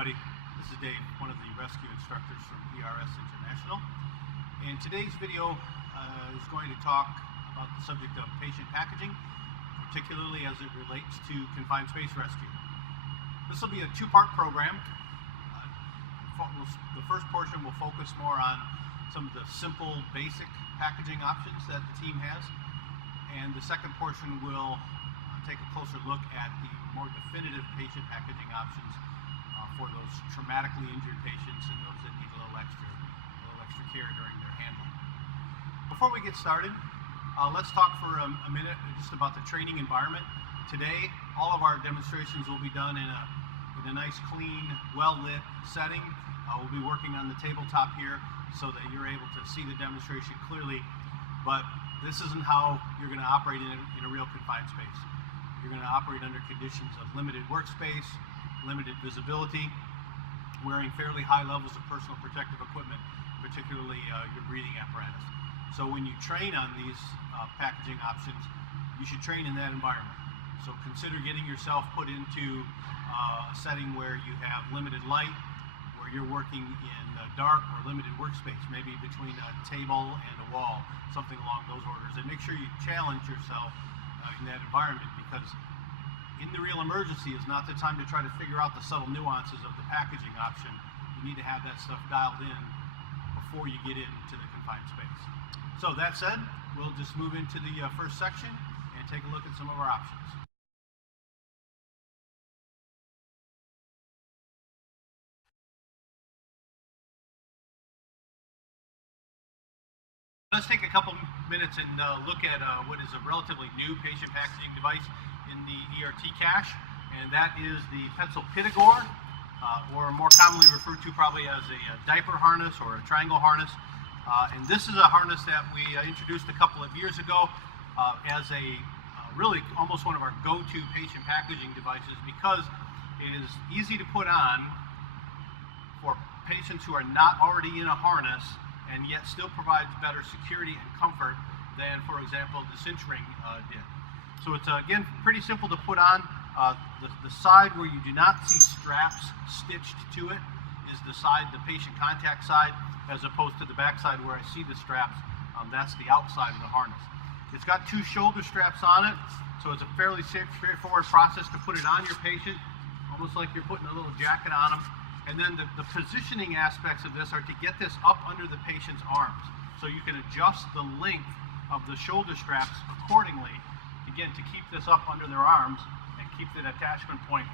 everybody. This is Dave, one of the rescue instructors from ERS International. And today's video is going to talk about the subject of patient packaging, particularly as it relates to confined space rescue. This will be a two-part program. The first portion will focus more on some of the simple, basic packaging options that the team has. And the second portion will take a closer look at the more definitive patient packaging options for those traumatically injured patients and those that need a little extra care during their handling. Before we get started, let's talk for a minute just about the training environment. Today, all of our demonstrations will be done in a nice, clean, well-lit setting. We'll be working on the tabletop here so that you're able to see the demonstration clearly, but this isn't how you're going to operate in a real confined space. You're going to operate under conditions of limited workspace, limited visibility, wearing fairly high levels of personal protective equipment, particularly your breathing apparatus. So when you train on these packaging options, you should train in that environment. So consider getting yourself put into a setting where you have limited light, where you're working in dark or limited workspace, maybe between a table and a wall, something along those orders. And make sure you challenge yourself in that environment, because in the real emergency is not the time to try to figure out the subtle nuances of the packaging option. You need to have that stuff dialed in before you get into the confined space. So that said, we'll just move into the first section and take a look at some of our options. Let's take a couple minutes and look at what is a relatively new patient packaging device in the ERT cache, and that is the Petzl Pitigor, or more commonly referred to probably as a diaper harness or a triangle harness. And this is a harness that we introduced a couple of years ago as a really almost one of our go-to patient packaging devices, because it is easy to put on for patients who are not already in a harness, and yet still provides better security and comfort than, for example, the cinch ring did. So it's, again, pretty simple to put on. The side where you do not see straps stitched to it is the side, the patient contact side, as opposed to the back side where I see the straps. That's the outside of the harness. It's got two shoulder straps on it, so it's a fairly straightforward process to put it on your patient, almost like you're putting a little jacket on them. And then the positioning aspects of this are to get this up under the patient's arms. So you can adjust the length of the shoulder straps accordingly, again, to keep this up under their arms and keep the attachment point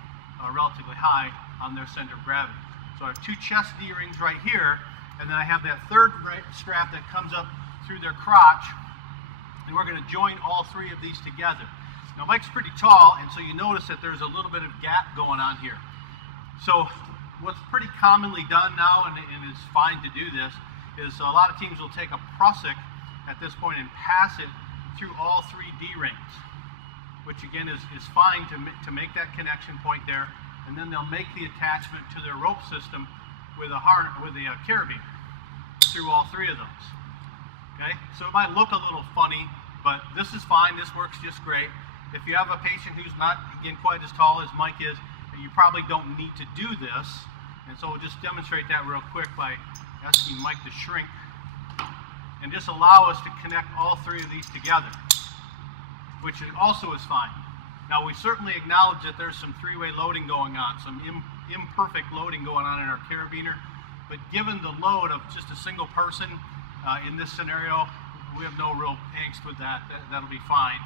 relatively high on their center of gravity. So I have two chest D-rings right here, and then I have that third strap that comes up through their crotch, and we're going to join all three of these together. Now Mike's pretty tall, and so you notice that there's a little bit of gap going on here. So what's pretty commonly done now, and is fine to do this, is a lot of teams will take a Prusik at this point and pass it through all three D-rings, which again is fine to make that connection point there, and then they'll make the attachment to their rope system with a carabiner through all three of those. Okay, so it might look a little funny, but this is fine. This works just great. If you have a patient who's not, again, quite as tall as Mike is, you probably don't need to do this, and so we'll just demonstrate that real quick by asking Mike to shrink and just allow us to connect all three of these together, which also is fine. Now we certainly acknowledge that there's some three-way loading going on, some imperfect loading going on in our carabiner, but given the load of just a single person in this scenario, we have no real angst with that. That'll be fine.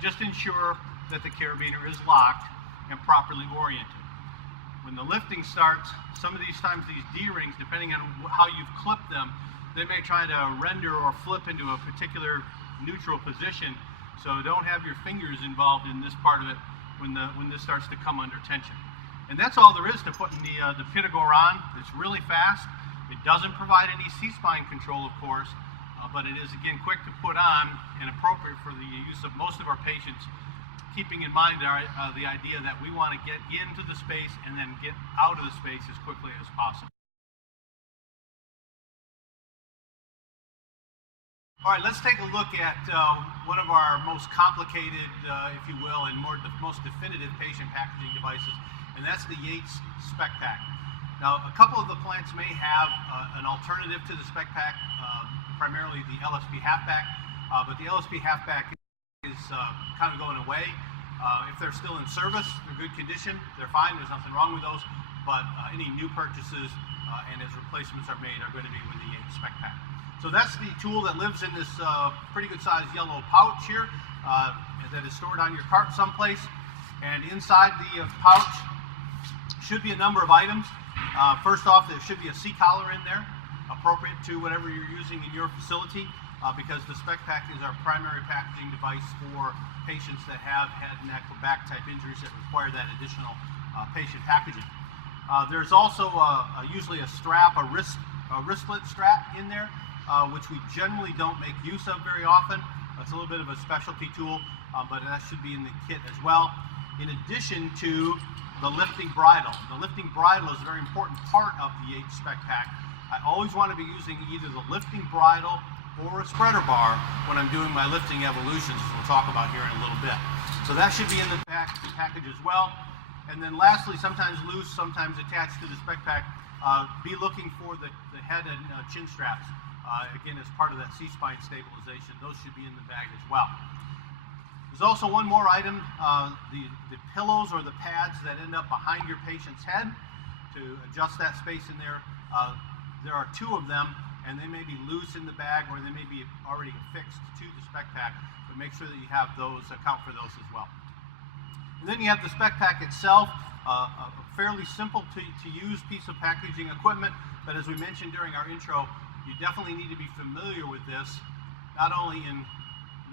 Just ensure that the carabiner is locked and properly oriented. When the lifting starts, some of these times these D-rings, depending on how you've clipped them, they may try to render or flip into a particular neutral position, so don't have your fingers involved in this part of it when this starts to come under tension. And that's all there is to putting the Pitigor on. It's really fast. It doesn't provide any C-spine control, of course, but it is, again, quick to put on and appropriate for the use of most of our patients, keeping in mind the idea that we want to get into the space and then get out of the space as quickly as possible. All right, let's take a look at one of our most complicated, if you will, and most definitive patient packaging devices, and that's the Yates SpecTac. Now, a couple of the plants may have an alternative to the SpecPak, primarily the LSP Halfback, but the LSP Halfback is kind of going away. If they're still in service, they're good condition, they're fine, there's nothing wrong with those, but any new purchases and as replacements are made are going to be with the Yates SpecPak. So that's the tool that lives in this pretty good sized yellow pouch here that is stored on your cart someplace, and inside the pouch should be a number of items. First off, there should be a C-collar in there, appropriate to whatever you're using in your facility, because the SpecPak is our primary packaging device for patients that have head, neck, or back type injuries that require that additional patient packaging. There's also usually a strap, a wristlet strap in there, which we generally don't make use of very often. It's a little bit of a specialty tool, but that should be in the kit as well. In addition to the lifting bridle. The lifting bridle is a very important part of the Yates SpecPak. I always want to be using either the lifting bridle or a spreader bar when I'm doing my lifting evolutions, as we'll talk about here in a little bit. So that should be in the package as well. And then lastly, sometimes loose, sometimes attached to the SpecPak, be looking for the head and chin straps. Again, as part of that C-spine stabilization, those should be in the bag as well. There's also one more item, the pillows or the pads that end up behind your patient's head to adjust that space in there. There are two of them, and they may be loose in the bag or they may be already affixed to the SpecPak, but make sure that you have those, account for those as well. And then you have the SpecPak itself, a fairly simple to use piece of packaging equipment, but as we mentioned during our intro, you definitely need to be familiar with this, not only in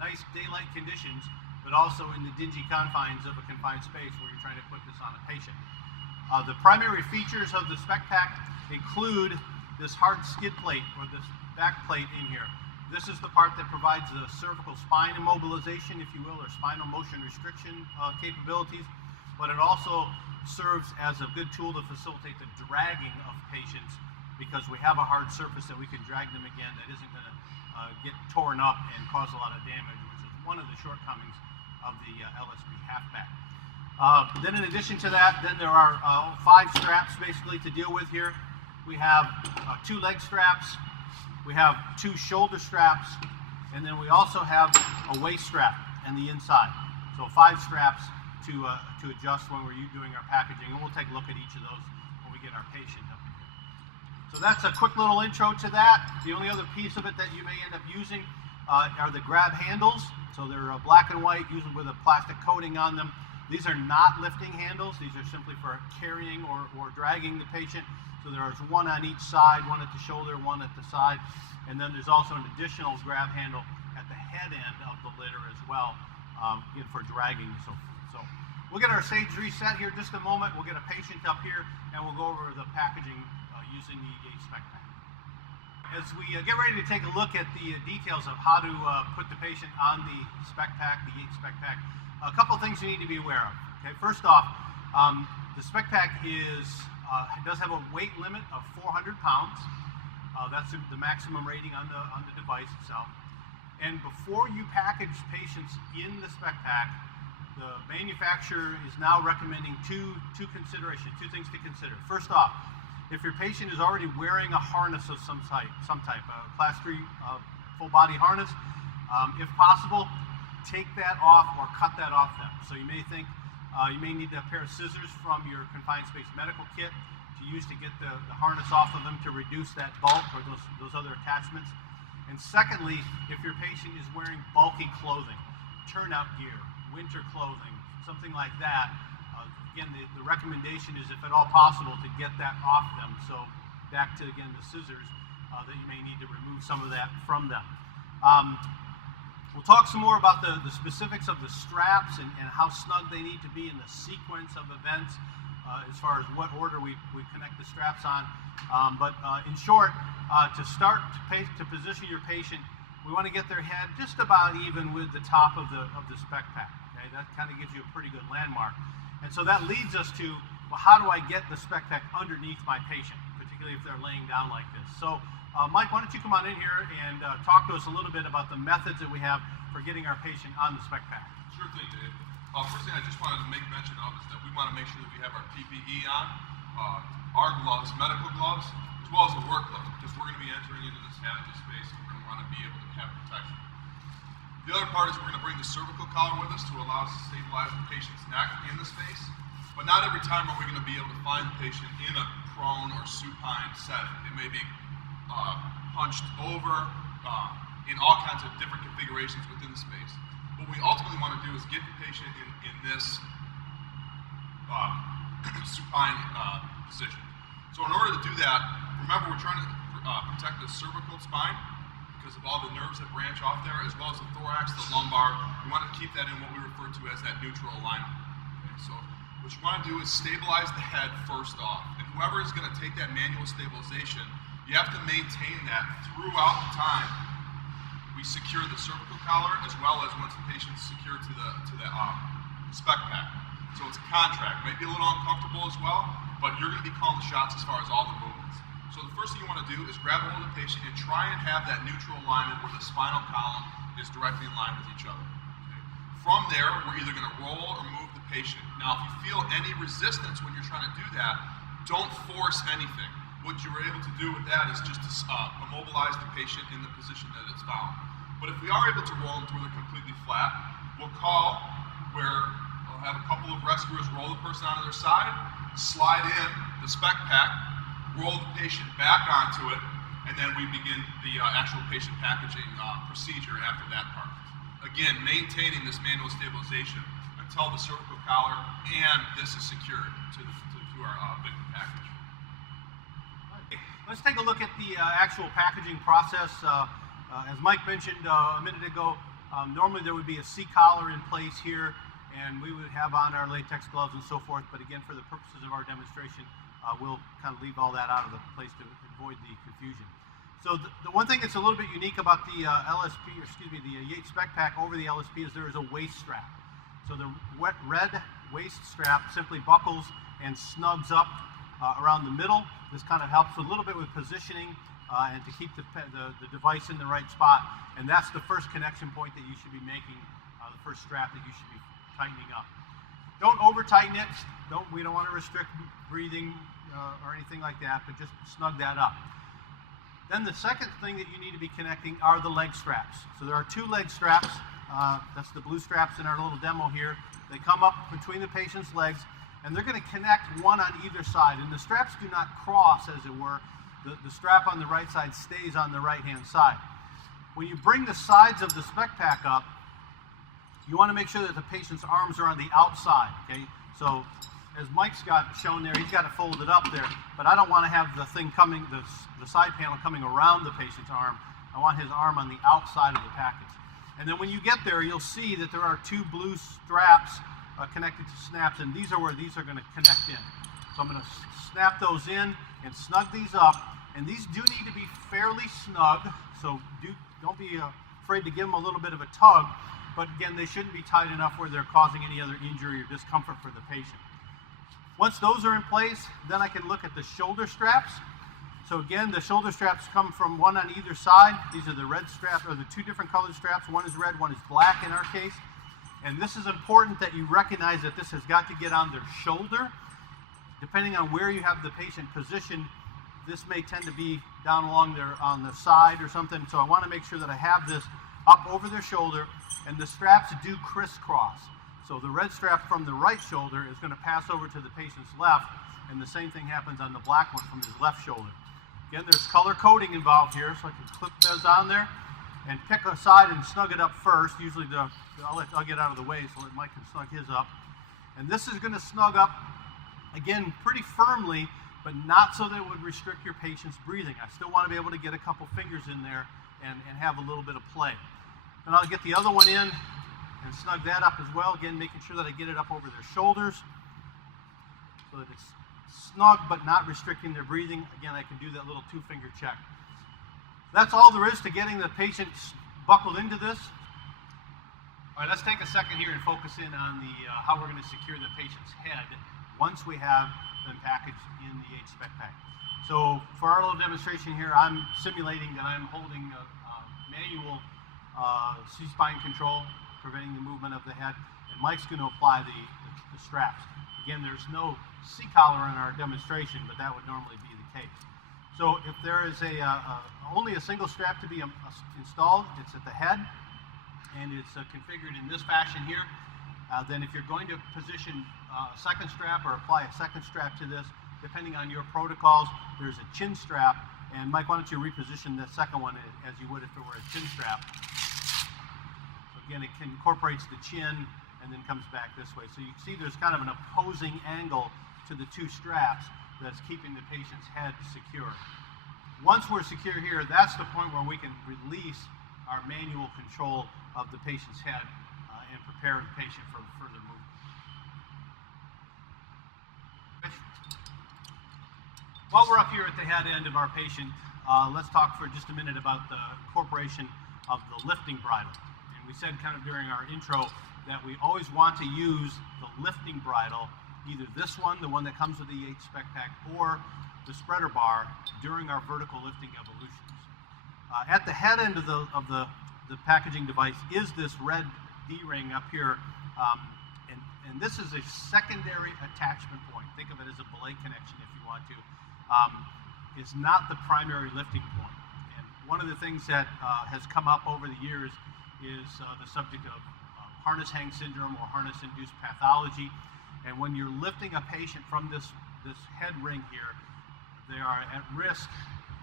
nice daylight conditions, but also in the dingy confines of a confined space where you're trying to put this on a patient. The primary features of the SpecPak include this hard skid plate, or this back plate in here. This is the part that provides the cervical spine immobilization, if you will, or spinal motion restriction capabilities, but it also serves as a good tool to facilitate the dragging of patients, because we have a hard surface that we can drag them again that isn't going to get torn up and cause a lot of damage, which is one of the shortcomings of the LSP Halfback. Then in addition to that, then there are 5 straps basically to deal with here. We have 2 leg straps, we have 2 shoulder straps, and then we also have a waist strap on the inside. So 5 straps to adjust when we're doing our packaging, and we'll take a look at each of those when we get our patient up here. So that's a quick little intro to that. The only other piece of it that you may end up using are the grab handles. So they're black and white, usually with a plastic coating on them. These are not lifting handles. These are simply for carrying or dragging the patient. So there's one on each side, one at the shoulder, one at the side. And then there's also an additional grab handle at the head end of the litter as well, again, for dragging. So we'll get our stage reset here in just a moment. We'll get a patient up here and we'll go over the packaging using the Yates SpecPak. As we get ready to take a look at the details of how to put the patient on the SpecPak, the Yates SpecPak, a couple of things you need to be aware of. Okay, first off, the SpecPak does have a weight limit of 400 pounds. That's the maximum rating on the device itself. And before you package patients in the SpecPak, the manufacturer is now recommending two considerations, 2 things to consider. First off, if your patient is already wearing a harness of some type, a class 3 full body harness, if possible, take that off or cut that off them. So you may think you may need a pair of scissors from your confined space medical kit to use to get the harness off of them to reduce that bulk or those other attachments. And secondly, if your patient is wearing bulky clothing, turnout gear, winter clothing, something like that, again, the recommendation is, if at all possible, to get that off them. So back to, again, the scissors, that you may need to remove some of that from them. We'll talk some more about the specifics of the straps and how snug they need to be in the sequence of events, as far as what order we connect the straps on. But in short, to start to position your patient, we want to get their head just about even with the top of the SpecPak. Okay? That kind of gives you a pretty good landmark. And so that leads us to, well, how do I get the SpecPak underneath my patient, particularly if they're laying down like this? So, Mike, why don't you come on in here and talk to us a little bit about the methods that we have for getting our patient on the SpecPak. Sure thing, Dave. First thing I just wanted to make mention of is that we want to make sure that we have our PPE on. our gloves, medical gloves, as well as the work gloves, because we're going to be entering into this hazardous space and we're going to want to be able to have protection. The other part is we're going to bring the cervical collar with us to allow us to stabilize the patient's neck in the space, but not every time are we going to be able to find the patient in a prone or supine setting. It may be hunched over in all kinds of different configurations within the space. What we ultimately want to do is get the patient in this supine position. So in order to do that, remember we're trying to protect the cervical spine because of all the nerves that branch off there, as well as the thorax, the lumbar. We want to keep that in what we refer to as that neutral alignment. Okay, so what you want to do is stabilize the head first off. And whoever is going to take that manual stabilization, you have to maintain that throughout the time we secure the cervical collar, as well as once the patient's secured to the spec pack. So it's a contract. Might be a little uncomfortable as well, but you're going to be calling the shots as far as all the movements. So the first thing you want to do is grab a hold of the patient and try and have that neutral alignment where the spinal column is directly in line with each other. Okay? From there, we're either going to roll or move the patient. Now, if you feel any resistance when you're trying to do that, don't force anything. What you're able to do with that is just to immobilize the patient in the position that it's found. But if we are able to roll them to where they're completely flat, we'll call where we'll have a couple of rescuers roll the person onto their side, slide in the spec pack, roll the patient back onto it, and then we begin the actual patient packaging procedure after that part. Again, maintaining this manual stabilization until the cervical collar and this is secured to our victim package. Let's take a look at the actual packaging process. As Mike mentioned a minute ago, normally there would be a C-collar in place here, and we would have on our latex gloves and so forth, but again, for the purposes of our demonstration, we'll kind of leave all that out of the place to avoid the confusion. So the one thing that's a little bit unique about the the Yates Spec Pack over the LSP is there is a waist strap. So the red waist strap simply buckles and snugs up around the middle. This kind of helps a little bit with positioning and to keep the device in the right spot. And that's the first connection point that you should be making, the first strap that you should be tightening up. Don't over tighten it. We don't want to restrict breathing or anything like that, but just snug that up. Then the second thing that you need to be connecting are the leg straps. So there are two leg straps. That's the blue straps in our little demo here. They come up between the patient's legs, and they're going to connect one on either side. And the straps do not cross, as it were. The strap on the right side stays on the right-hand side. When you bring the sides of the spec pack up, you want to make sure that the patient's arms are on the outside, okay? So as Mike's got shown there, he's got it folded up there, but I don't want to have the thing coming, the side panel coming around the patient's arm. I want his arm on the outside of the package. And then when you get there, you'll see that there are two blue straps connected to snaps, and these are where these are going to connect in. So I'm going to snap those in and snug these up, and these do need to be fairly snug, so don't be afraid to give them a little bit of a tug, but again, they shouldn't be tight enough where they're causing any other injury or discomfort for the patient. Once those are in place, then I can look at the shoulder straps. So again, the shoulder straps come from one on either side. These are the red straps, or the two different colored straps. One is red, one is black in our case. And this is important that you recognize that this has got to get on their shoulder. Depending on where you have the patient positioned, this may tend to be down along on the side or something. So I want to make sure that I have this up over their shoulder, and the straps do crisscross. So the red strap from the right shoulder is going to pass over to the patient's left, and the same thing happens on the black one from his left shoulder. Again, there's color coding involved here, so I can clip those on there and pick a side and snug it up first. Usually I'll get out of the way so that Mike can snug his up. And this is going to snug up, again, pretty firmly, but not so that it would restrict your patient's breathing. I still want to be able to get a couple fingers in there and have a little bit of play. And I'll get the other one in and snug that up as well, again, making sure that I get it up over their shoulders so that it's snug but not restricting their breathing. Again, I can do that little two-finger check. That's all there is to getting the patient buckled into this. All right, let's take a second here and focus in on how we're going to secure the patient's head once we have them packaged in the Yates Spec Pack. So for our little demonstration here, I'm simulating that I'm holding a manual C-spine control, preventing the movement of the head, and Mike's going to apply the the straps. Again, there's no C-collar in our demonstration, but that would normally be the case. So if there is only a single strap to be installed, it's at the head, and it's configured in this fashion here. Then if you're going to position a second strap or apply a second strap to this, depending on your protocols, there's a chin strap. And Mike, why don't you reposition the second one as you would if it were a chin strap. So again, it incorporates the chin and then comes back this way. So you can see there's kind of an opposing angle to the two straps that's keeping the patient's head secure. Once we're secure here, that's the point where we can release our manual control of the patient's head and prepare the patient for further movement. While we're up here at the head end of our patient, let's talk for just a minute about the incorporation of the lifting bridle. And we said kind of during our intro that we always want to use the lifting bridle, either this one, the one that comes with the EH Spec Pack, or the spreader bar during our vertical lifting evolutions. At the head end of the packaging device is this red D-ring up here, and this is a secondary attachment point. Think of it as a belay connection if you want to. It's not the primary lifting point. And one of the things that has come up over the years is the subject of harness hang syndrome or harness-induced pathology. And when you're lifting a patient from this head ring here, they are at risk,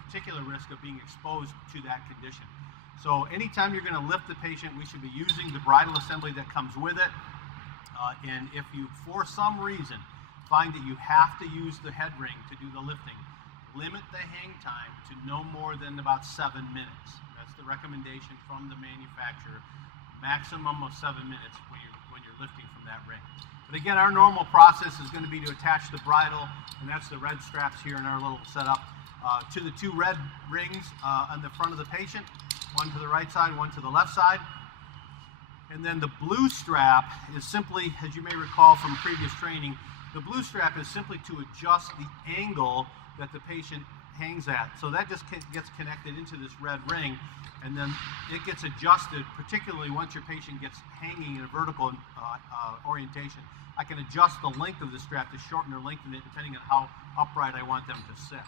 particular risk of being exposed to that condition. So anytime you're going to lift the patient, we should be using the bridle assembly that comes with it. And if you, for some reason, find that you have to use the head ring to do the lifting, limit the hang time to no more than about 7 minutes. That's the recommendation from the manufacturer. Maximum of 7 minutes when you're lifting from that ring. But again, our normal process is going to be to attach the bridle, and that's the red straps here in our little setup, to the two red rings on the front of the patient, one to the right side, one to the left side. And then the blue strap is simply, as you may recall from previous training, the blue strap is simply to adjust the angle that the patient hangs at. So that just gets connected into this red ring, and then it gets adjusted, particularly once your patient gets hanging in a vertical orientation. I can adjust the length of the strap to shorten or lengthen it depending on how upright I want them to sit.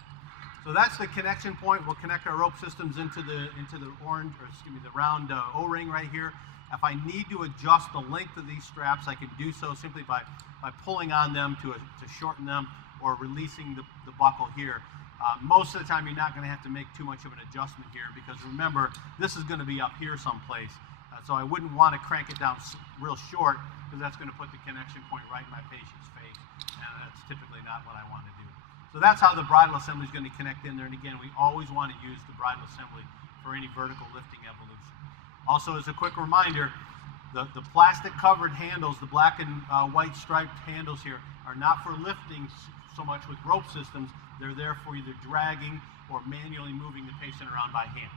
So that's the connection point. We'll connect our rope systems into the orange, or excuse me, the round O-ring right here. If I need to adjust the length of these straps, I can do so simply by pulling on them to shorten them or releasing the buckle here. Most of the time, you're not going to have to make too much of an adjustment here because remember, this is going to be up here someplace. So I wouldn't want to crank it down real short because that's going to put the connection point right in my patient's face, and that's typically not what I want to do. So that's how the bridle assembly is going to connect in there. And again, we always want to use the bridle assembly for any vertical lifting evolution. Also, as a quick reminder, the plastic covered handles, the black and white striped handles here, are not for lifting so much with rope systems. They're there for either dragging or manually moving the patient around by hand.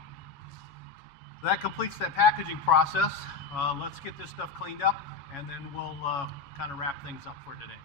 So that completes that packaging process. Let's get this stuff cleaned up, and then we'll kind of wrap things up for today.